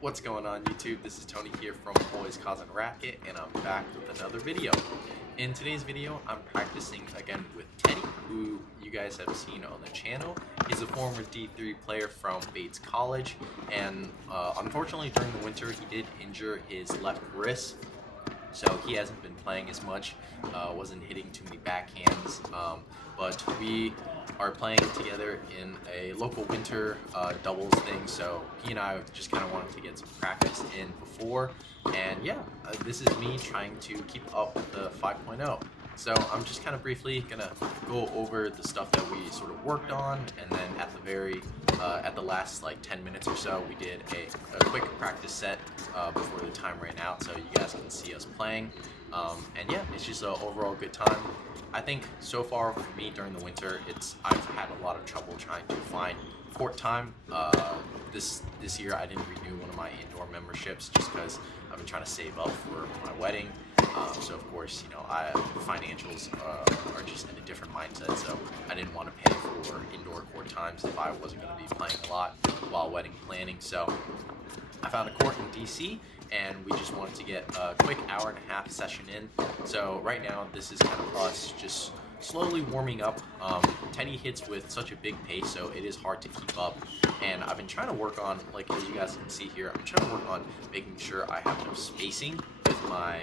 What's going on YouTube? This is Tony here from Boys Causing Racquet, and I'm back with another video. In today's video, I'm practicing again with Teddy, who you guys have seen on the channel. He's a former D3 player from Bates College, and unfortunately during the winter he did injure his left wrist, so he hasn't been playing as much, wasn't hitting too many backhands, but we are playing together in a local winter doubles thing, so he and I just kind of wanted to get some practice in before, and yeah, this is me trying to keep up with the 5.0. So I'm just kind of briefly gonna go over the stuff that we sort of worked on, and then at the last like 10 minutes or so, we did a quick practice set before the time ran out, so you guys can see us playing. And yeah, it's just an overall good time. I think so far for me during the winter, I've had a lot of trouble trying to find court time. This year I didn't renew one of my indoor memberships just because I've been trying to save up for my wedding. So of course, you know, financials are just in a different mindset, so I didn't want to pay for indoor court times if I wasn't going to be playing a lot while wedding planning. So I found a court in DC, and we just wanted to get a quick hour-and-a-half session in. So right now, this is kind of us just slowly warming up. Teddy hits with such a big pace, so it is hard to keep up. And I've been trying to work on, like as you guys can see here, I'm trying to work on making sure I have enough spacing with my,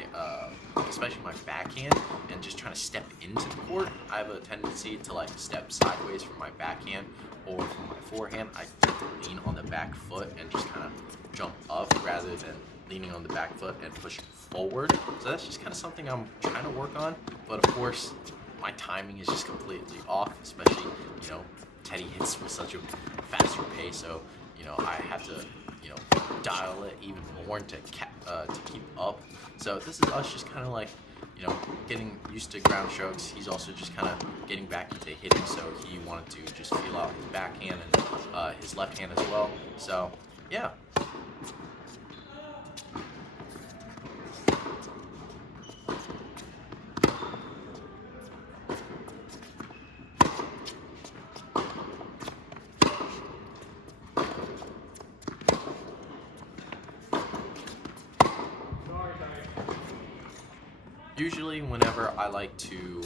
especially my backhand, and just trying to step into the court. I have a tendency to like step sideways from my backhand or from my forehand. I tend to lean on the back foot and just kind of jump up rather than leaning on the back foot and pushing forward. So that's just kind of something I'm trying to work on. But of course, my timing is just completely off, especially, you know, Teddy hits with such a faster pace, so, you know, I have to, you know, dial it even more to keep up. So this is us just kind of like, you know, getting used to ground strokes. He's also just kind of getting back into hitting, so he wanted to just feel out his backhand and his left hand as well. So yeah. Usually whenever I like to,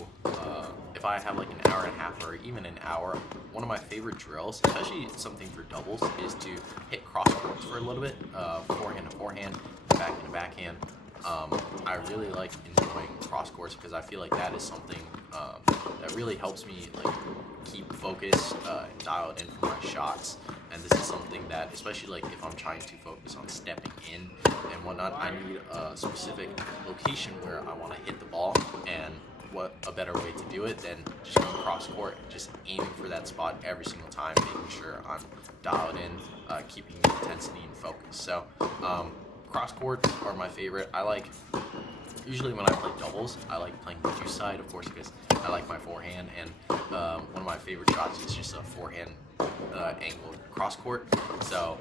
if I have like an hour and a half or even an hour, one of my favorite drills, especially something for doubles, is to hit cross courts for a little bit, forehand to forehand, backhand to backhand. I really like enjoying cross courts because I feel like that is something that really helps me like keep focused and dialed in for my shots. And this is something that, especially like if I'm trying to focus on stepping in and whatnot, I need a specific location where I want to hit the ball. And what a better way to do it than just going cross court and just aiming for that spot every single time, making sure I'm dialed in, keeping the intensity and focus. So cross courts are my favorite. Usually when I play doubles, I like playing the juice side, of course, because I like my forehand, and one of my favorite shots is just a forehand angled cross court. So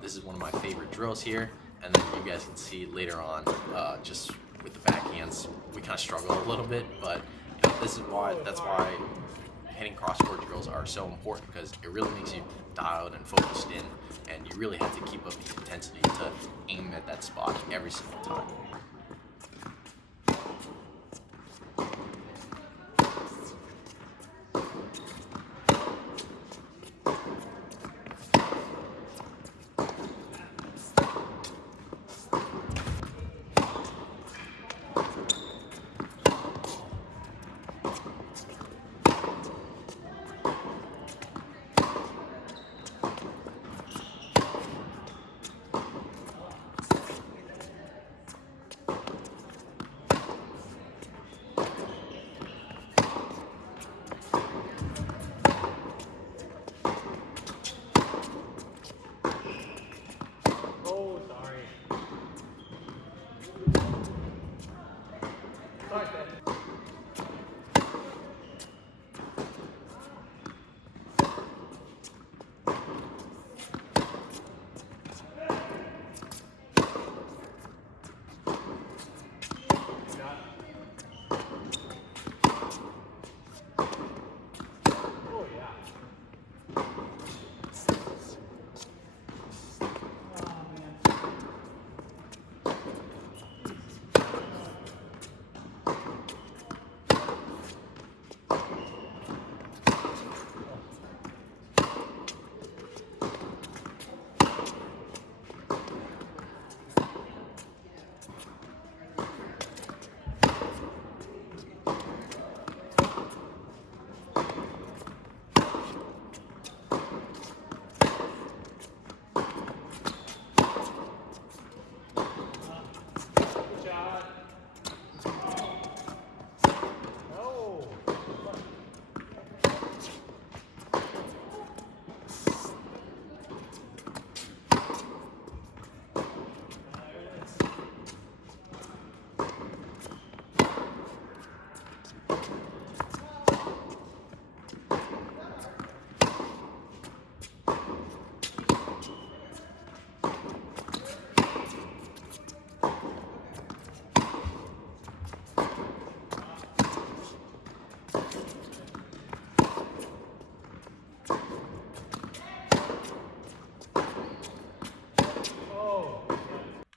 this is one of my favorite drills here, and then you guys can see later on, just with the backhands, we kind of struggle a little bit, but you know, that's why hitting cross court drills are so important, because it really makes you dialed and focused in, and you really have to keep up the intensity to aim at that spot every single time.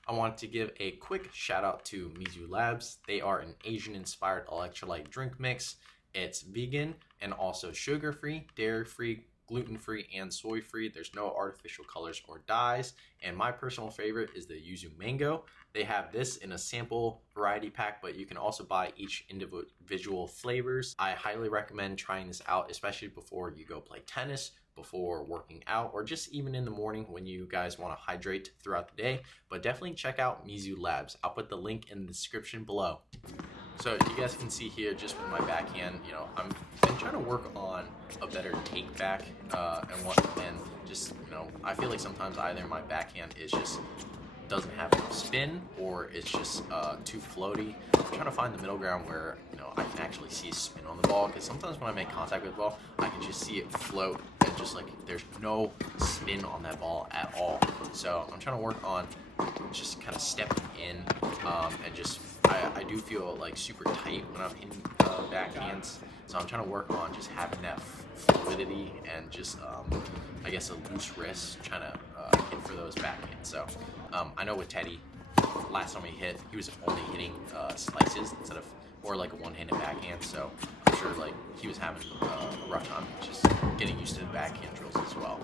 I want to give a quick shout out to Mizu Labs. They are an Asian-inspired electrolyte drink mix. It's vegan and also sugar-free, dairy-free, gluten-free, and soy-free. There's no artificial colors or dyes. And my personal favorite is the Yuzu Mango. They have this in a sample variety pack, but you can also buy each individual flavors. I highly recommend trying this out, especially before you go play tennis, before working out, or just even in the morning when you guys want to hydrate throughout the day. But definitely check out Mizu Labs. I'll put the link in the description below. So you guys can see here just with my backhand, I'm been trying to work on a better take back and just, I feel like sometimes either my backhand is just doesn't have enough spin or it's just too floaty. I'm trying to find the middle ground where I can actually see spin on the ball, because sometimes when I make contact with the ball I can just see it float and just like there's no spin on that ball at all. So I'm trying to work on just kind of stepping in and just I do feel like super tight when I'm hitting backhands, so I'm trying to work on just having that fluidity and just I guess a loose wrist, trying to hit for those backhands. So I know with Teddy, last time he hit, he was only hitting slices instead of or like a one-handed backhand, so I'm sure like he was having a rough time just getting used to the backhand drills as well.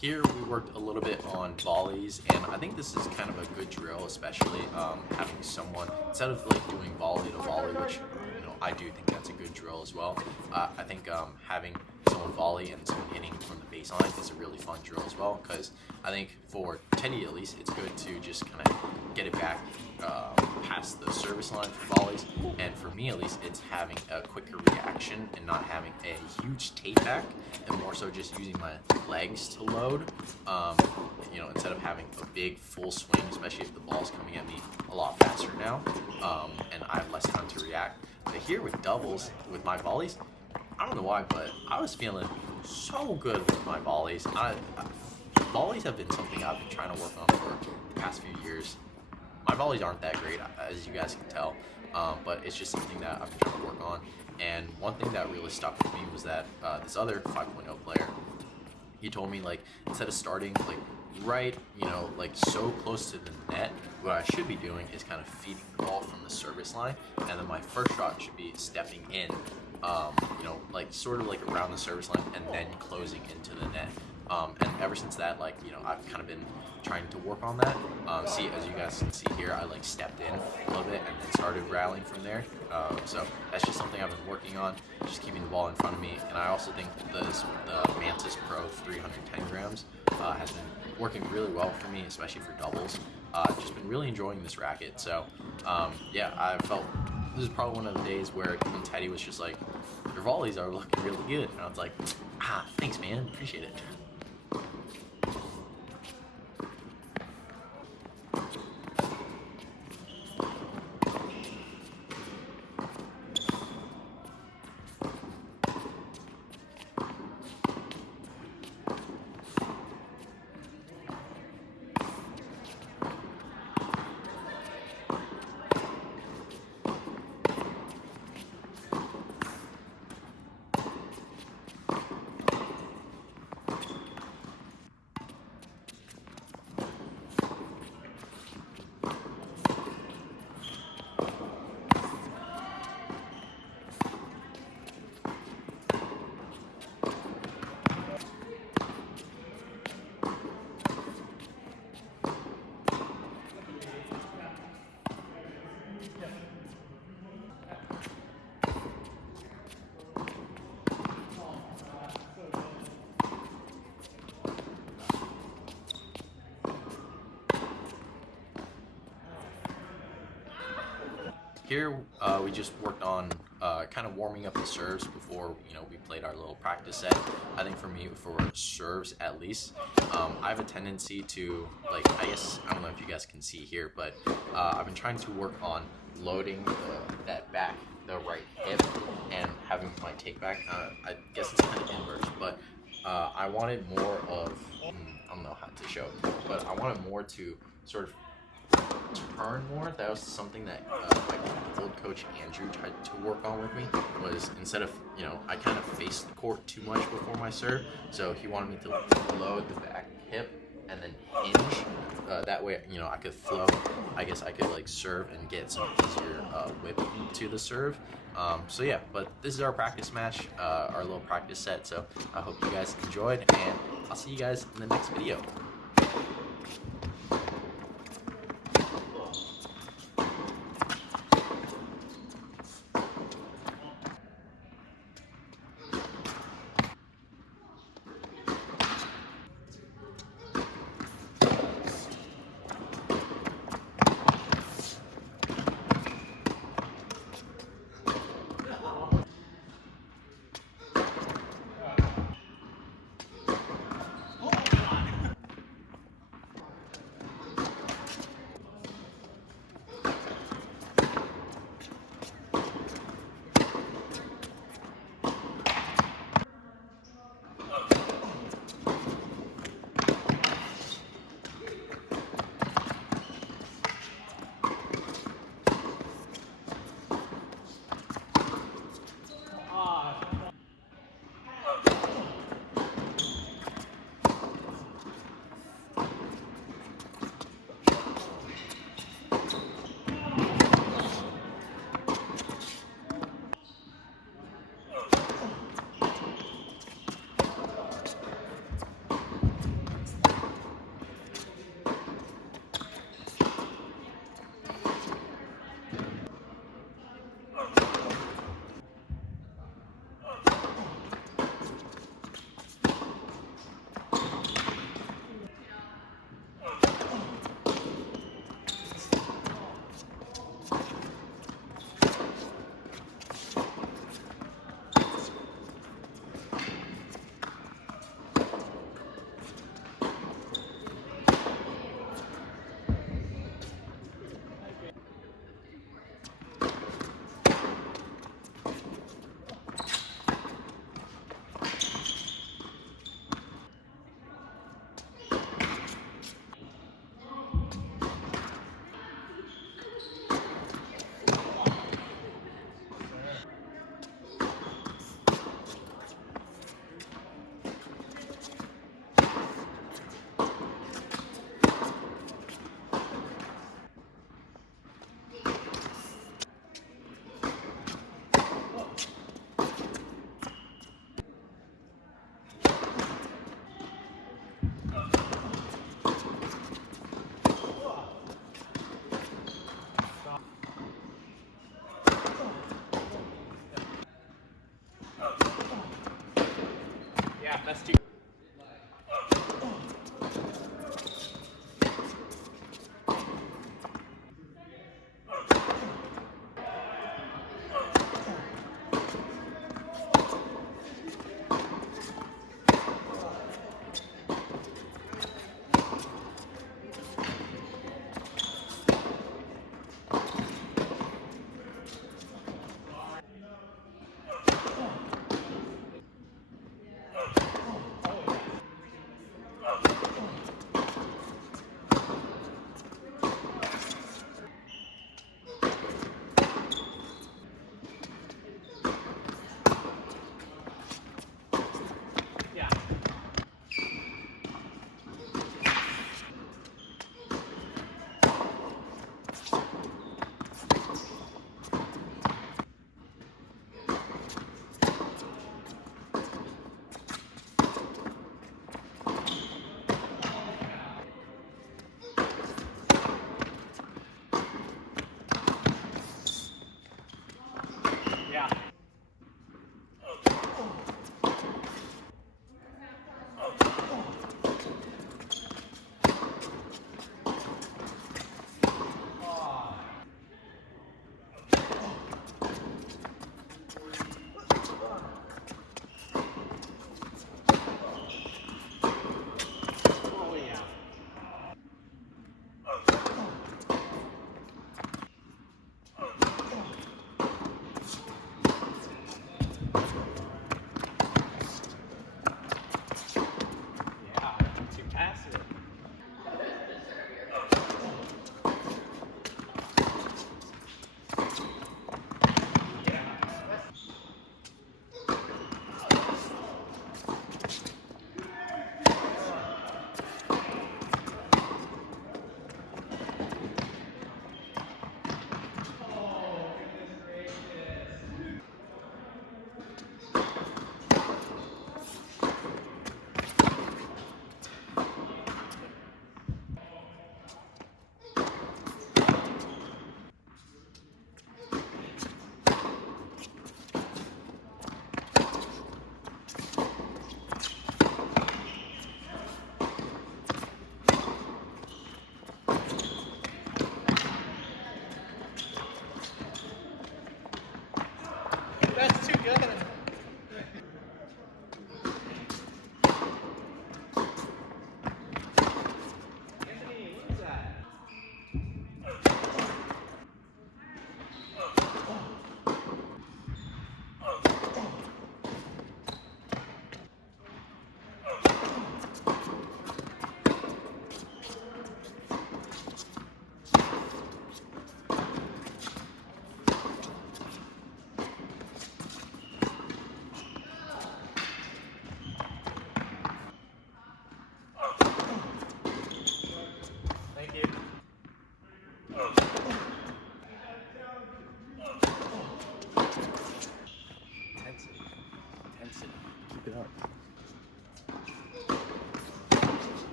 Here we worked a little bit on volleys, and I think this is kind of a good drill, especially having someone, instead of like doing volley to volley, which I do think that's a good drill as well. I think having someone volley and someone hitting from the baseline is a really fun drill as well, because I think for Teddy at least, it's good to just kind of get it back past the service line for volleys, and for me at least, it's having a quicker reaction and not having a huge take back, and more so just using my legs to load, instead of having a big full swing, especially if the ball's coming at me a lot faster now, and I have less time to react. But here with doubles, with my volleys, I don't know why, but I was feeling so good with my volleys. Volleys have been something I've been trying to work on for the past few years. My volleys aren't that great, as you guys can tell, but it's just something that I've been trying to work on. And one thing that really stuck with me was that this other 5.0 player, he told me, like, instead of starting like right, like so close to the net, what I should be doing is kind of feeding the ball from the service line, and then my first shot should be stepping in, like sort of like around the service line and then closing into the net. And ever since that, like, I've kind of been trying to work on that. See, as you guys can see here, I like stepped in a little bit and then started rallying from there. So that's just something I've been working on, just keeping the ball in front of me. And I also think the Mantis Pro 310 grams has been working really well for me, especially for doubles. Just been really enjoying this racket. So yeah, I felt this is probably one of the days where Teddy was just like, your volleys are looking really good. And I was like, thanks man, appreciate it. here we just worked on kind of warming up the serves before we played our little practice set. I think for me, for serves at least, I have a tendency to, like, I guess I don't know if you guys can see here, but I've been trying to work on loading that back, the right hip, and having my take back. I guess it's kind of inverse, but I wanted more of I don't know how to show it, but I wanted more to sort of turn more. That was something that my old coach Andrew tried to work on with me, was instead of, I kind of faced the court too much before my serve, so he wanted me to load the back hip and then hinge. That way, I could flow. I guess I could like serve and get some easier whip to the serve. So yeah, but this is our practice match, our little practice set, so I hope you guys enjoyed, and I'll see you guys in the next video.